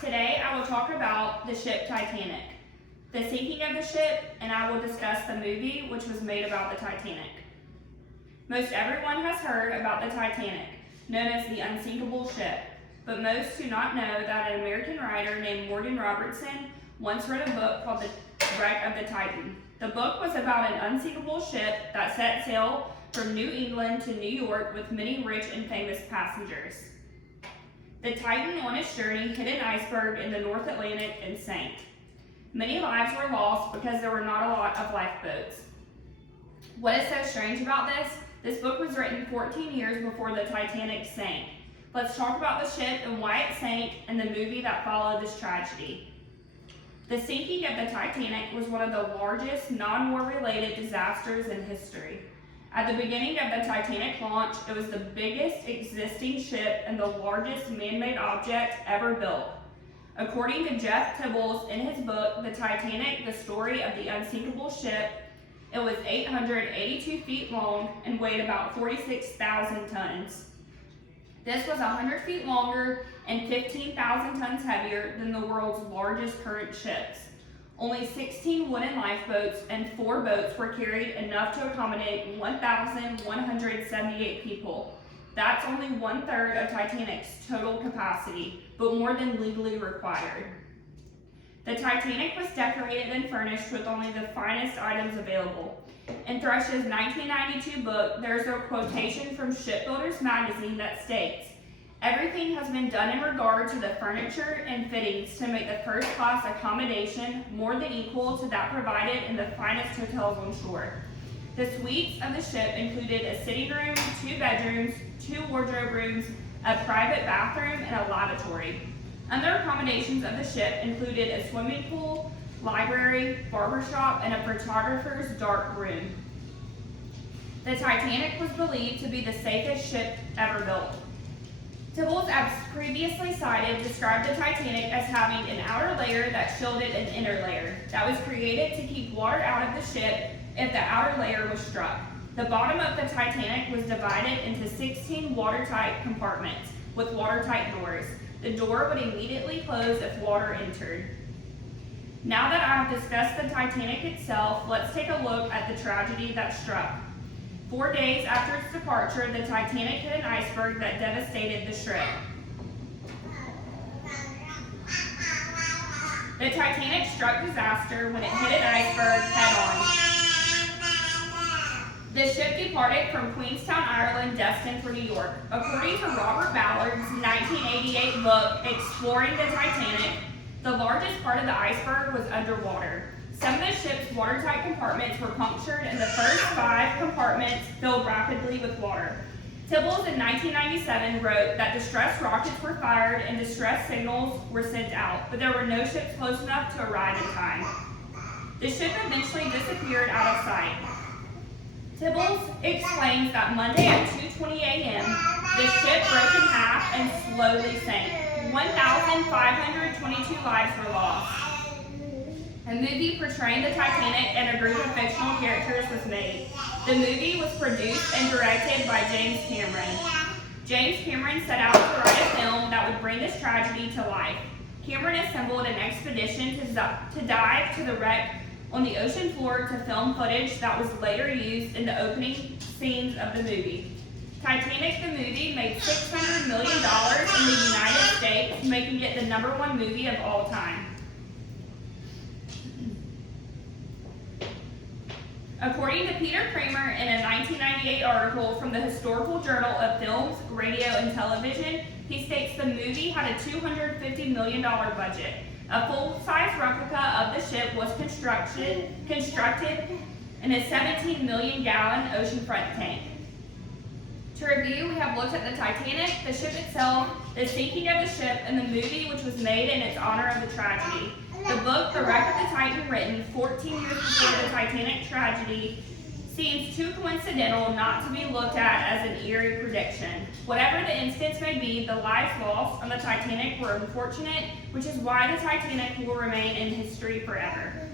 Today I will talk about the ship Titanic, the sinking of the ship, and I will discuss the movie which was made about the Titanic. Most everyone has heard about the Titanic, known as the unsinkable ship, but most do not know that an American writer named Morgan Robertson once wrote a book called The Wreck of the Titan. The book was about an unsinkable ship that set sail from New England to New York with many rich and famous passengers. The Titan on its journey hit an iceberg in the North Atlantic and sank. Many lives were lost because there were not a lot of lifeboats. What is so strange about this? This book was written 14 years before the Titanic sank. Let's talk about the ship and why it sank and the movie that followed this tragedy. The sinking of the Titanic was one of the largest non-war related disasters in history. At the beginning of the Titanic launch, it was the biggest existing ship and the largest man-made object ever built. According to Jeff Tibbles in his book, The Titanic, The Story of the Unsinkable Ship, it was 882 feet long and weighed about 46,000 tons. This was 100 feet longer and 15,000 tons heavier than the world's largest current ships. Only 16 wooden lifeboats and 4 boats were carried, enough to accommodate 1,178 people. That's only 1/3 of Titanic's total capacity, but more than legally required. The Titanic was decorated and furnished with only the finest items available. In Thrush's 1992 book, there is a quotation from Shipbuilders Magazine that states, "Everything has been done in regard to the furniture and fittings to make the first-class accommodation more than equal to that provided in the finest hotels on shore." The suites of the ship included a sitting room, 2 bedrooms, 2 wardrobe rooms, a private bathroom, and a lavatory. Other accommodations of the ship included a swimming pool, library, barbershop, and a photographer's dark room. The Titanic was believed to be the safest ship ever built. Tibbles, as previously cited, described the Titanic as having an outer layer that shielded an inner layer that was created to keep water out of the ship if the outer layer was struck. The bottom of the Titanic was divided into 16 watertight compartments with watertight doors. The door would immediately close if water entered. Now that I have discussed the Titanic itself, let's take a look at the tragedy that struck. 4 days after its departure, the Titanic hit an iceberg that devastated the ship. The Titanic struck disaster when it hit an iceberg head-on. The ship departed from Queenstown, Ireland, destined for New York. According to Robert Ballard's 1988 book, Exploring the Titanic, the largest part of the iceberg was underwater. Some of the ship's watertight compartments were punctured and the first 5 compartments filled rapidly with water. Tibbles in 1997 wrote that distress rockets were fired and distress signals were sent out, but there were no ships close enough to arrive in time. The ship eventually disappeared out of sight. Tibbles explains that Monday at 2:20 a.m., the ship broke in half and slowly sank. 1,522 lives were lost. A movie portraying the Titanic and a group of fictional characters was made. The movie was produced and directed by James Cameron. James Cameron set out to write a film that would bring this tragedy to life. Cameron assembled an expedition to dive to the wreck on the ocean floor to film footage that was later used in the opening scenes of the movie. Titanic the movie made $600 million in the United States, making it the #1 movie of all time. According to Peter Kramer in a 1998 article from the Historical Journal of Films, Radio, and Television, he states the movie had a $250 million budget. A full-size replica of the ship was constructed in a 17 million gallon oceanfront tank. To review, we have looked at the Titanic, the ship itself, the sinking of the ship, and the movie which was made in its honor of the tragedy. The book, The Wreck of the Titan, written 14 years before the Titanic tragedy, seems too coincidental not to be looked at as an eerie prediction. Whatever the instance may be, the lives lost on the Titanic were unfortunate, which is why the Titanic will remain in history forever.